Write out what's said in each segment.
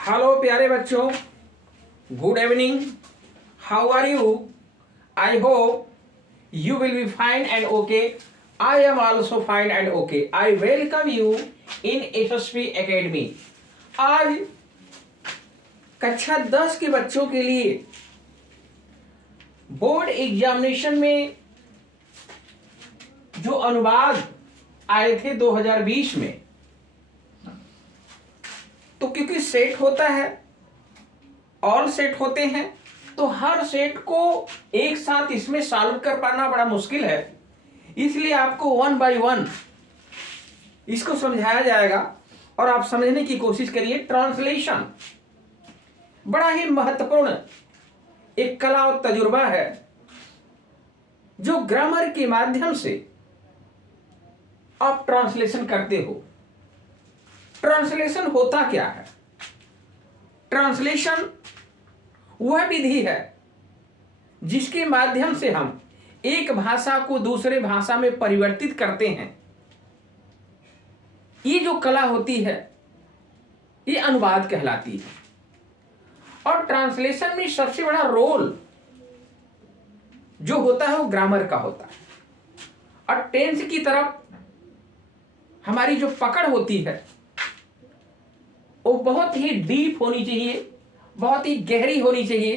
Hello प्यारे बच्चों, good evening. How are you? I hope you will be fine and okay. I am also fine and okay. I welcome you in SSP Academy. आज कक्षा 10 के बच्चों के लिए board examination में जो अनुवाद आए थे 2020 में, तो क्योंकि सेट होता है, ऑल सेट होते हैं, तो हर सेट को एक साथ इसमें सॉल्व कर पाना बड़ा मुश्किल है। इसलिए आपको वन बाय वन इसको समझाया जाएगा और आप समझने की कोशिश करिए। ट्रांसलेशन बड़ा ही महत्वपूर्ण एक कला और तजुर्बा है जो ग्रामर के माध्यम से आप ट्रांसलेशन करते हो। ट्रांसलेशन होता क्या है? ट्रांसलेशन वह विधि है जिसके माध्यम से हम एक भाषा को दूसरे भाषा में परिवर्तित करते हैं। ये जो कला होती है ये अनुवाद कहलाती है। और ट्रांसलेशन में सबसे बड़ा रोल जो होता है वो ग्रामर का होता है। और टेंस की तरफ हमारी जो पकड़ होती है वो बहुत ही डीप होनी चाहिए, बहुत ही गहरी होनी चाहिए,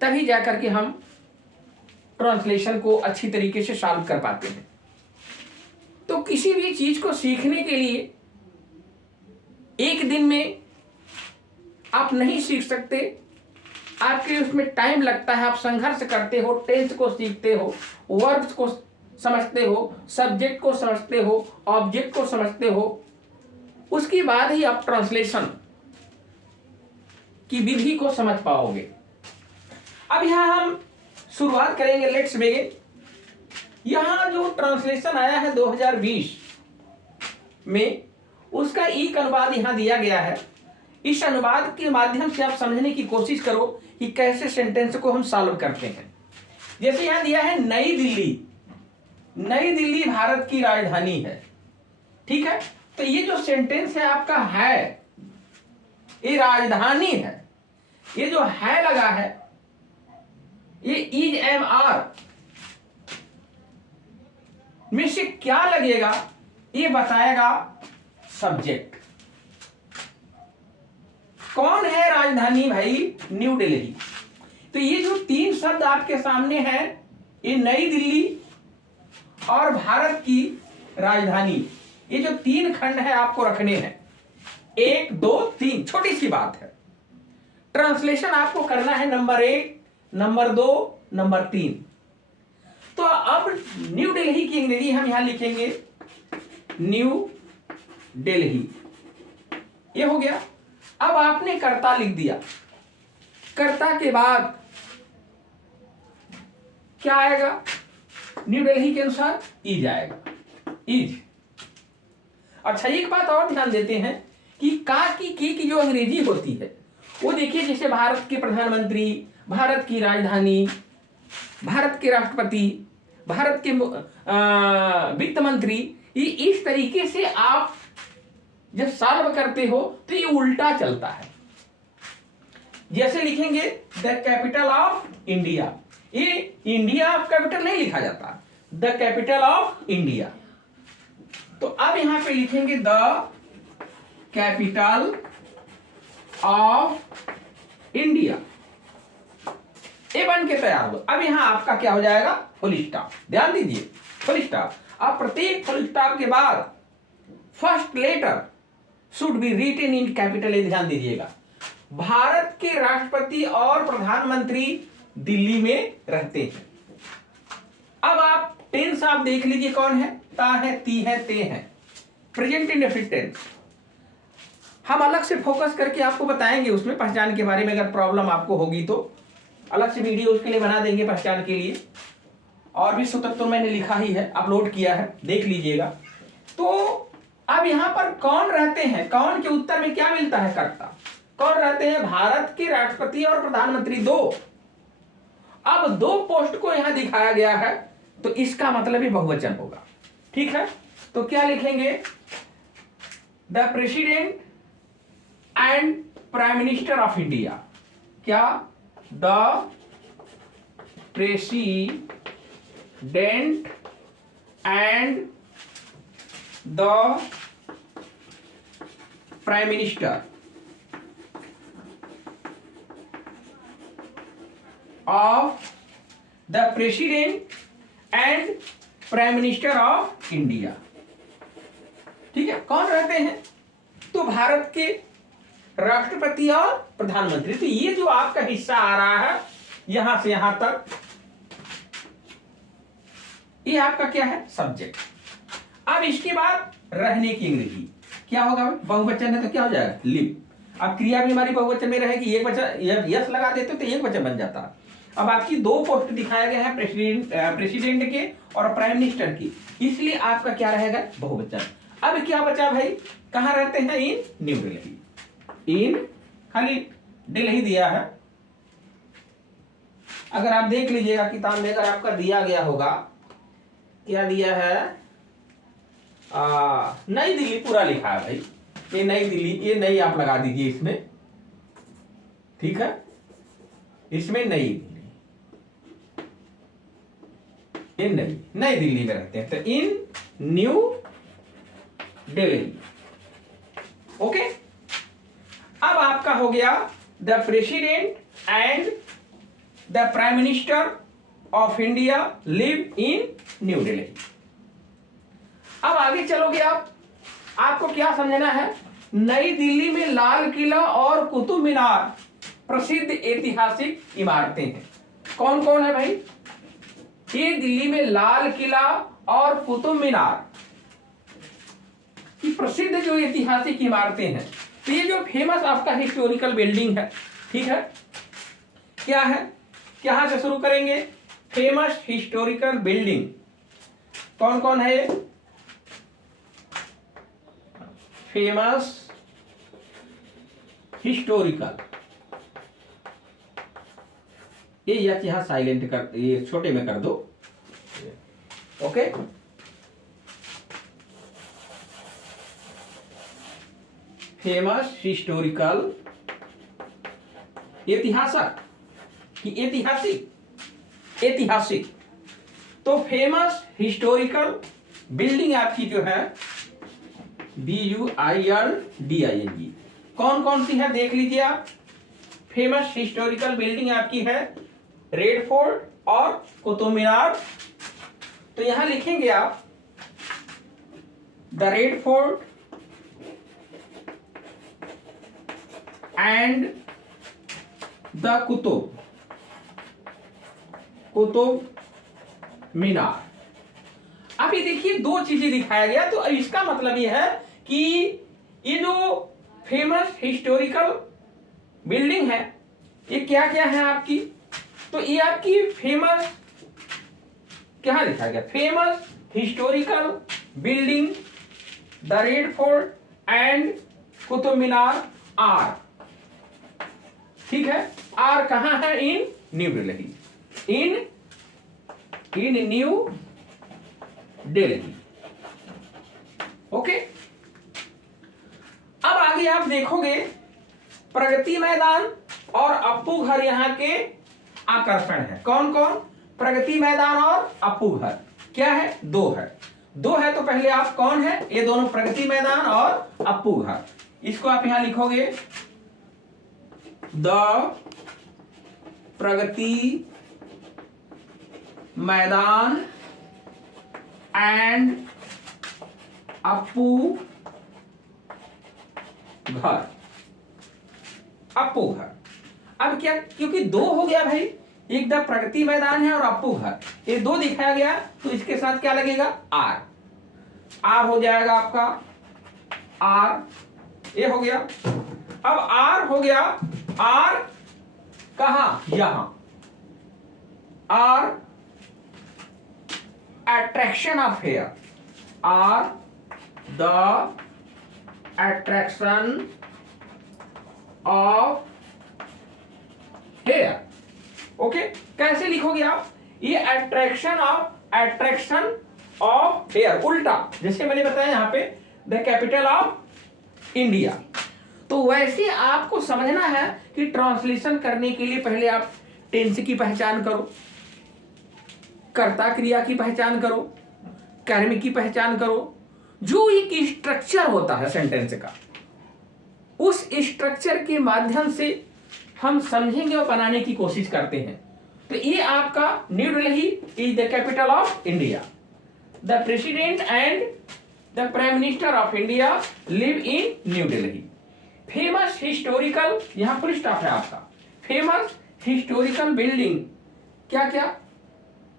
तभी जाकर के हम ट्रांसलेशन को अच्छी तरीके से सॉल्व कर पाते हैं। तो किसी भी चीज को सीखने के लिए एक दिन में आप नहीं सीख सकते, आपके उसमें टाइम लगता है। आप संघर्ष करते हो, टेंस को सीखते हो, वर्ब्स को समझते हो, सब्जेक्ट को समझते हो, ऑब्जेक्ट को समझते हो, उसके बाद ही आप ट्रांसलेशन की विधि को समझ पाओगे। अब यहां हम शुरुआत करेंगे। Let's begin. यहां जो ट्रांसलेशन आया है 2020 में, उसका एक अनुवाद यहां दिया गया है। इस अनुवाद के माध्यम से आप समझने की कोशिश करो कि कैसे सेंटेंस को हम सॉल्व करते हैं। जैसे यहां दिया है नई दिल्ली। नई दिल्ली भारत की राजधानी है, ठीक है। तो ये जो सेंटेंस है आपका है, ये राजधानी है। ये जो है लगा है ये इज एम आर में से क्या लगेगा ये बताएगा सब्जेक्ट। कौन है राजधानी? भाई न्यू दिल्ली। तो ये जो तीन शब्द आपके सामने हैं, ये नई दिल्ली और भारत की राजधानी, ये जो तीन खंड है आपको रखने हैं। 1 2 3, छोटी सी बात है। ट्रांसलेशन आपको करना है नंबर 1, नंबर 2, नंबर 3। तो अब न्यू दिल्ली की अंग्रेजी हम यहां लिखेंगे न्यू दिल्ली। ये हो गया। अब आपने कर्ता लिख दिया। कर्ता के बाद क्या आएगा? न्यू दिल्ली के अनुसार इज आएगा, इज। अच्छा, एक बात और ध्यान देते हैं कि का की जो अंग्रेजी होती है वो देखिए, जैसे भारत के प्रधानमंत्री, भारत की राजधानी, भारत के राष्ट्रपति, भारत के वित्त मंत्री, ये इस तरीके से आप जब सॉल्व करते हो तो ये उल्टा चलता है। जैसे लिखेंगे द कैपिटल ऑफ इंडिया, ये इंडिया ऑफ कैपिटल नहीं लिखा जाता, द कैपिटल ऑफ इंडिया। तो अब यहां पे लिखेंगे द कैपिटल ऑफ इंडिया। ये बन के तैयार हो। अब यहां आपका क्या हो जाएगा? Full stop. ध्यान दीजिए, फुल स्टॉप। अब प्रत्येक फुल स्टॉप के बाद first letter should be written in capital. ध्यान दीजिएगा, भारत के राष्ट्रपति और प्रधानमंत्री दिल्ली में रहते हैं। अब आप टेंस आप देख लीजिए, कौन है? ता है, ती है, ते है, प्रेजेंट इंडेफिनिट टेंस। हम अलग से फोकस करके आपको बताएंगे उसमें पहचान के बारे में। अगर प्रॉब्लम आपको होगी तो अलग से वीडियो उसके लिए बना देंगे पहचान के लिए। और भी सूत्र तो मैंने लिखा ही है, अपलोड किया है, देख लीजिएगा। तो अब यहां पर कौन रहते हैं? कौन के उत्तर में क्या मिलता है? कर्ता। कौन रहते हैं? भारत के राष्ट्रपति और प्रधानमंत्री, 2। अब 2 पोस्ट को यहां दिखाया गया है तो इसका मतलब ही बहुवचन होगा, ठीक है। तो क्या लिखेंगे? The president and prime minister of India. क्या? The president and the prime minister of the president and prime minister of India. ठीक है, कौन रहते हैं? तो भारत के राष्ट्रपति और प्रधानमंत्री। तो ये जो आपका हिस्सा आ रहा है यहां से यहां तक, ये आपका क्या है? सब्जेक्ट। अब इसके बाद रहने की अंग्रेजी क्या होगा? बहुवचन है तो क्या हो जाएगा? लिव। अब क्रिया भी हमारी बहुवचन में रहेगी, एक वचन यस लगा देते तो एक वचन बन जाता। अब आपकी दो पोस्ट दिखाए गए हैं, प्रेसिडेंट के और प्राइम मिनिस्टर की, इसलिए आपका क्या रहेगा? बहुवचन। अब क्या बचा भाई? कहां रहते हैं? इन न्यू दिल्ली। इन खाली दिल्ली दिया है। अगर आप देख लीजिएगा किताब में, अगर आपका दिया गया होगा, क्या दिया है? नई दिल्ली पूरा लिखा है भाई। ये नई दिल्ली, ये नई आप लगा दीजिए इसमें, ठीक है? इसमें नई दिल्ली, ये नई दिल्ली में रहते हैं, तो इन न्यू दिल्ली। ओके, अब आपका हो गया the president and the prime minister of India live in New Delhi. अब आगे चलोगे आप, आपको क्या समझना है? नई दिल्ली में लाल किला और कुतुब मीनार प्रसिद्ध ऐतिहासिक इमारतें हैं। कौन कौन है भाई? ये दिल्ली में लाल किला और कुतुब मीनार की प्रसिद्ध जो ऐतिहासिक इमारतें हैं। तो ये जो फेमस आपका हिस्टोरिकल बिल्डिंग है, ठीक है, क्या है? कहां से शुरू करेंगे? फेमस हिस्टोरिकल बिल्डिंग कौन कौन है? ये फेमस हिस्टोरिकल, ये यहां साइलेंट कर, ये छोटे में कर दो। ओके, फेमस हिस्टोरिकल, ऐतिहासिक कि ऐतिहासिक। तो फेमस हिस्टोरिकल बिल्डिंग आपकी जो है BUILDING, कौन कौन सी है देख लीजिए आप। फेमस हिस्टोरिकल बिल्डिंग आपकी है रेड फोर्ट और कुतुब मीनार। तो यहां लिखेंगे आप the Red Fort and the Qutub Minar. अब ये देखिए दो चीजें दिखाया गया, तो इसका मतलब ये है कि ये जो फेमस हिस्टोरिकल बिल्डिंग है ये क्या क्या है आपकी? तो ये आपकी फेमस, क्या लिखा गया? Famous historical building the Red Fort and Qutub Minar are, ठीक है? आर कहां है? In New Delhi, in New Delhi. Okay, अब आगे आप देखोगे प्रगति मैदान और अप्पू घर यहां के आकर्षण है। कौन कौन? प्रगति मैदान और अप्पू घर। क्या है? दो है तो पहले आप कौन है? ये दोनों, प्रगति मैदान और अप्पू घर। इसको आप यहां लिखोगे द प्रगति मैदान एंड अप्पू घर। अप्पू घर, अब क्या, क्योंकि दो हो गया भाई, एक द प्रगति मैदान है और अप्पू घर, ये दो दिखाया गया, तो इसके साथ क्या लगेगा? आर हो जाएगा आपका, आर, ये हो गया। अब आर हो गया, आर कहां? यहां। Are attraction of hair, are the attraction of hair। Okay, कैसे लिखोगे आप? ये attraction of hair, उल्टा, जैसे मैंने बताया यहां पे द कैपिटल ऑफ इंडिया। तो वैसे आपको समझना है कि ट्रांसलेशन करने के लिए पहले आप टेंस की पहचान करो, कर्ता क्रिया की पहचान करो, कर्म की पहचान करो, जो एक स्ट्रक्चर होता है सेंटेंस का, उस स्ट्रक्चर के माध्यम से हम समझेंगे और बनाने की कोशिश करते हैं। तो ये आपका new Delhi is the capital of India. The president and the prime minister of India live in New Delhi. Famous historical, यहां फुल स्टॉप है आपका, फेमस हिस्टोरिकल बिल्डिंग, क्या क्या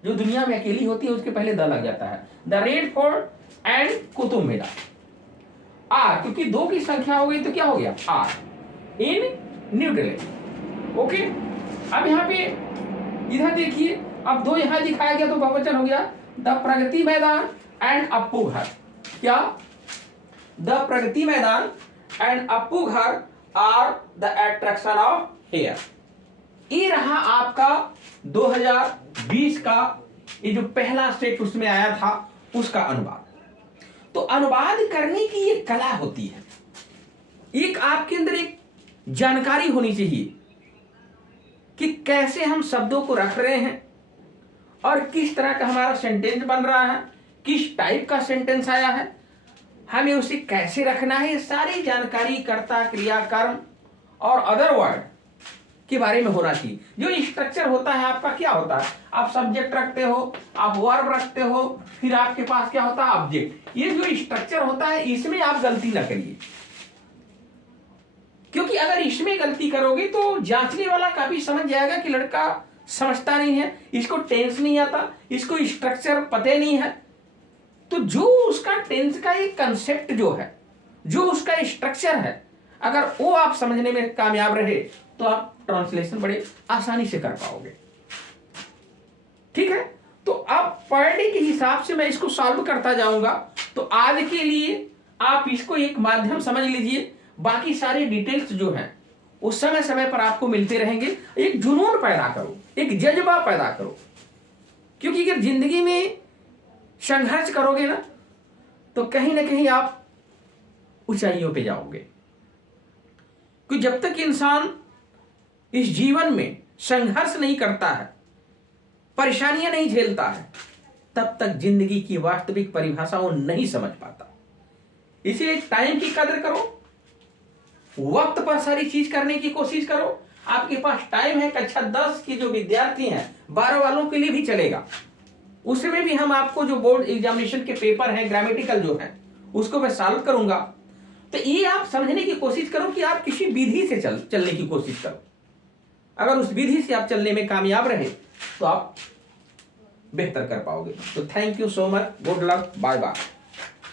जो दुनिया में अकेली होती है उसके पहले द लग जाता है, the Red Fort and Qutub Minar. Are, क्योंकि 2 की संख्या हो गई तो क्या हो गया, are in New Delhi. Okay, अब यहाँ पे इधर देखिए, अब 2 यहां दिखाया गया तो बहुवचन हो गया, द प्रगति मैदान एंड अप्पू घर। क्या, the Pragati Maidan and Appu Ghar are the attraction of here. ये रहा आपका 2020 का ये जो पहला सेट उसमें आया था उसका अनुवाद। तो अनुवाद करने की ये कला होती है, एक आपके अंदर एक जानकारी होनी चाहिए कि कैसे हम शब्दों को रख रहे हैं और किस तरह का हमारा सेंटेंस बन रहा है, किस टाइप का सेंटेंस आया है, हमें उसे कैसे रखना है। ये सारी जानकारी कर्ता क्रिया कर्म और अदर वर्ड के बारे में होना चाहिए। जो स्ट्रक्चर होता है आपका क्या होता है, आप सब्जेक्ट रखते हो, आप वर्ब रखते हो, फिर आपके पास क्या होता है ऑब्जेक्ट। ये जो स्ट्रक्चर होता है इसमें आप गलती ना करिए, क्योंकि अगर इसमें गलती करोगे तो जांचने वाला काफी समझ जाएगा कि लड़का समझता नहीं है, इसको टेंस नहीं आता, इसको स्ट्रक्चर पता नहीं है। तो जो उसका टेंस का एक कंसेप्ट जो है, जो उसका स्ट्रक्चर है, अगर वो आप समझने में कामयाब रहे तो आप ट्रांसलेशन बड़े आसानी से कर पाओगे। ठीक है, तो अब पर डे के हिसाब से मैं इसको सॉल्व करता जाऊंगा। तो आज के लिए आप इसको एक माध्यम समझ लीजिए, बाकी सारे डिटेल्स जो हैं वो समय समय पर आपको मिलते रहेंगे। एक जुनून पैदा करो, एक जज्बा पैदा करो, क्योंकि अगर जिंदगी में संघर्ष करोगे ना तो कहीं ना कहीं आप ऊंचाइयों पे जाओगे। क्योंकि जब तक इंसान इस जीवन में संघर्ष नहीं करता है, परेशानियां नहीं झेलता है, तब तक जिंदगी की वास्तविक परिभाषा वो नहीं समझ पाता। इसीलिए टाइम की कदर करो, वक्त पर सारी चीज करने की कोशिश करो। आपके पास टाइम है, कक्षा 10 के जो विद्यार्थी हैं, 12 वालों के लिए भी चलेगा, उसमें भी हम आपको जो बोर्ड एग्जामिनेशन के पेपर हैं ग्रामेटिकल जो है उसको मैं सॉल्व करूंगा। तो ये आप समझने की कोशिश करो कि आप किसी विधि से चलने की कोशिश करो। अगर उस विधि से आप चलने में कामयाब रहे तो आप बेहतर कर पाओगे। तो thank you so much, good luck, bye bye.